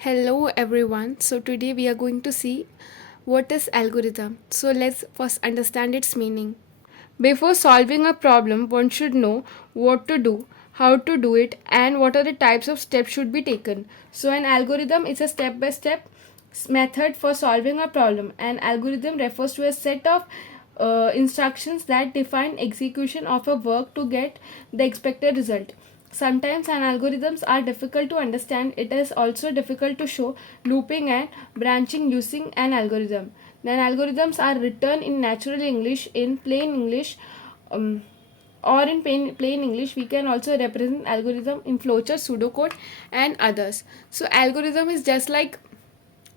Hello everyone. So today we are going to see what is algorithm. So let's first understand its meaning. Before solving a problem, one should know what to do, how to do it, and what are the types of steps should be taken. So an algorithm is a step-by-step method for solving a problem. An algorithm refers to a set of instructions that define execution of a work to get the expected result. Sometimes an algorithms are difficult to understand. It is also difficult to show looping and branching using an algorithm. Then algorithms are written in natural English, in plain English, or in plain English. We can also represent algorithm in flowchart, pseudocode, and others. So algorithm is just like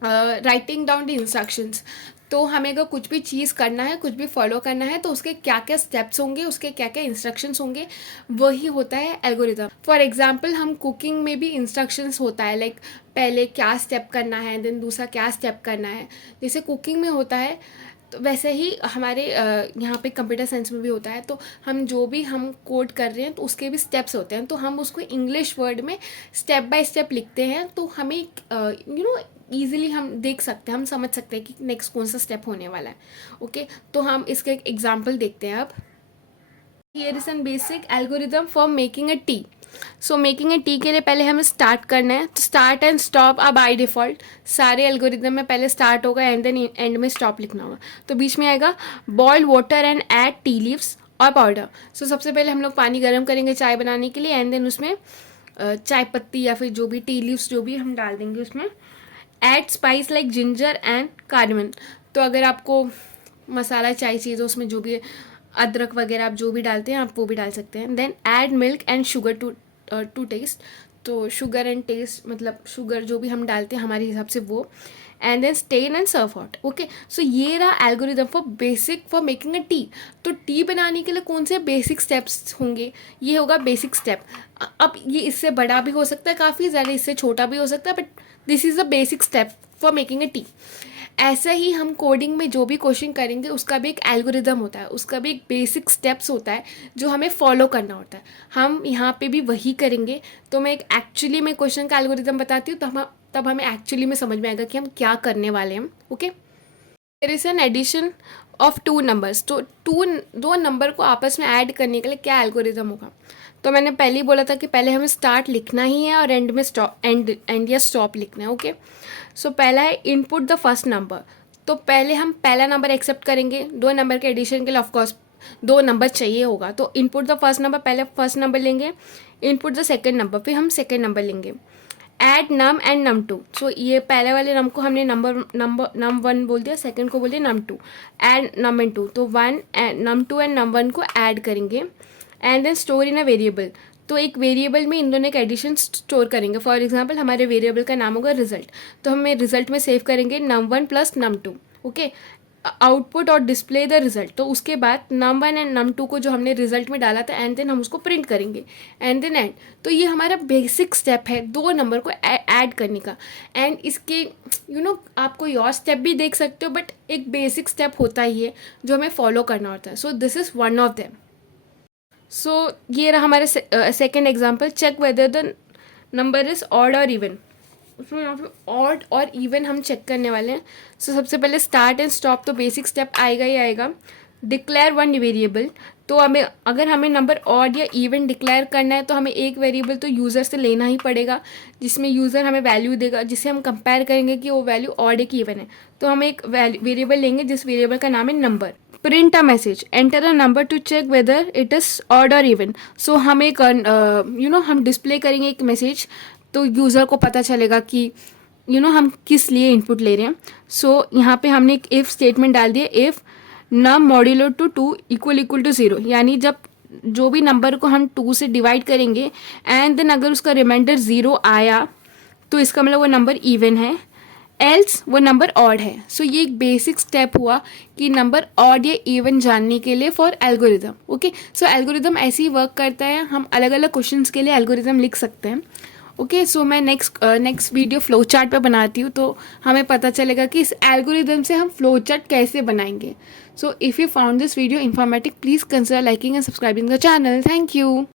writing down the instructions. तो हमें अगर कुछ भी चीज़ करना है, कुछ भी follow करना है, तो उसके क्या क्या स्टेप्स होंगे, उसके क्या क्या इंस्ट्रक्शंस होंगे, वही होता है एल्गोरिदम. फॉर एग्जांपल हम कुकिंग में भी इंस्ट्रक्शंस होता है, लाइक पहले क्या स्टेप करना है, देन दूसरा क्या स्टेप करना है. जैसे कुकिंग में होता है तो वैसे ही हमारे यहाँ पे कंप्यूटर साइंस में भी होता है. तो हम जो भी हम कोड कर रहे हैं तो उसके भी स्टेप्स होते हैं. तो हम उसको इंग्लिश वर्ड में स्टेप बाय स्टेप लिखते हैं, तो हमें ईजिली हम देख सकते हैं, हम समझ सकते हैं कि नेक्स्ट कौन सा स्टेप होने वाला है. ओके, तो हम इसका एक एग्जाम्पल देखते हैं. अब here is an basic algorithm for making a tea. So making a tea के लिए पहले हमें स्टार्ट करना है. तो start and stop are by default. सारे एल्गोरिदम में पहले स्टार्ट होगा एंड देन एंड में स्टॉप लिखना होगा. तो बीच में आएगा boil water and add tea leaves और पाउडर. सो सबसे पहले हम लोग पानी गर्म करेंगे चाय बनाने के लिए, एंड देन उसमें चाय पत्ती या फिर जो भी टी लीव्स जो भी हम डाल देंगे उसमें. Add spice like ginger and cardamom. तो अगर आपको मसाला चाय चाहिए तो उसमें जो भी अदरक वगैरह आप जो भी डालते हैं आप वो भी डाल सकते हैं. Then add milk and sugar to taste. तो शुगर एंड टेस्ट मतलब शुगर जो भी हम डालते हैं हमारे हिसाब से वो. And then strain and serve hot. Okay, so ये रहा algorithm for basic for making a tea. तो टी बनाने के लिए कौन से बेसिक स्टेप्स होंगे, ये होगा बेसिक स्टेप. अब ये इससे बड़ा भी हो सकता है काफ़ी ज़्यादा, इससे छोटा भी हो सकता है, but this is a basic step for making a T. ऐसा ही हम कोडिंग में जो भी क्वेश्चन करेंगे उसका भी एक एल्गोरिदम होता है, उसका भी एक बेसिक स्टेप्स होता है जो हमें फॉलो करना होता है. हम यहाँ पे भी वही करेंगे. तो मैं एक एक्चुअली में क्वेश्चन का एल्गोरिदम बताती हूँ, तब हमें एक्चुअली में समझ में आएगा कि हम क्या करने वाले हैं. Okay, there is an addition of two numbers. तो दो नंबर को आपस में ऐड करने के लिए क्या एल्गोरिदम होगा. तो मैंने पहले ही बोला था कि पहले हमें स्टार्ट लिखना ही है और एंड में स्टॉप एंड या स्टॉप लिखना है. ओके, सो पहला है इनपुट द फर्स्ट नंबर. तो पहले हम पहला नंबर एक्सेप्ट करेंगे. दो नंबर के एडिशन के लिए ऑफकोर्स दो नंबर चाहिए होगा. तो इनपुट द फर्स्ट नंबर, पहले फर्स्ट नंबर लेंगे. इनपुट द सेकेंड नंबर, फिर हम सेकेंड नंबर लेंगे. Add num and num two. So ये पहले वाले नम को हमने नम वन बोल दिया, सेकेंड को बोल दिया num two. Add num and two, तो num two and num one को ऐड करेंगे. And then store in a variable. तो एक वेरिएबल में इन दोनों का एडिशन स्टोर करेंगे. फॉर एग्जांपल हमारे वेरिएबल का नाम होगा रिजल्ट. तो हमें रिजल्ट में सेव करेंगे num one plus num two. Okay, output और डिस्प्ले द रिजल्ट. तो उसके बाद num one and num two को जो हमने रिजल्ट में डाला था एंड देन हम उसको प्रिंट करेंगे. And then end. तो ये हमारा बेसिक स्टेप है दो नंबर को ऐड करने का. एंड इसके आप कोई और स्टेप भी देख सकते हो, बट एक बेसिक स्टेप होता ही है जो हमें फॉलो करना होता है. So this is one of them. So ये रहा हमारे second example. Check whether the number is odd और इवन. उसमें यहाँ पे ऑड और इवन हम चेक करने वाले हैं. सो सबसे पहले स्टार्ट एंड स्टॉप. तो बेसिक स्टेप आएगा ही आएगा. Declare one variable. तो अगर हमें नंबर ऑड या इवन डिक्लेयर करना है तो हमें एक वेरिएबल तो यूज़र से लेना ही पड़ेगा, जिसमें यूज़र हमें वैल्यू देगा, जिससे हम कंपेयर करेंगे कि वो वैल्यू ऑड है कि इवन है. तो हम एक वेरिएबल लेंगे जिस वेरिएबल का नाम है number. Print a message. Enter a number to check whether it is odd और इवन. सो हम एक हम डिस्प्ले करेंगे एक मैसेज, तो यूज़र को पता चलेगा कि हम किस लिए इनपुट ले रहे हैं. सो यहाँ पे हमने एक इफ़ स्टेटमेंट डाल दिया. If num modulo two two equal to zero. यानी जब जो भी नंबर को हम टू से डिवाइड करेंगे एंड देन अगर उसका रिमाइंडर ज़ीरो आया तो इसका मतलब वो नंबर इवन है, एल्स वो नंबर ऑड है. सो ये एक बेसिक स्टेप हुआ कि नंबर ऑड या इवन जानने के लिए for algorithm. Okay, so algorithm ऐसे ही वर्क करता है. हम अलग अलग क्वेश्चंस के लिए एल्गोरिदम लिख सकते हैं. ओके, सो मैं नेक्स्ट वीडियो फ्लो चार्ट पे बनाती हूँ, तो हमें पता चलेगा कि इस एल्गोरिदम से हम फ्लो चार्ट कैसे बनाएंगे. So if you found this video informative, please consider liking and subscribing the channel. Thank you.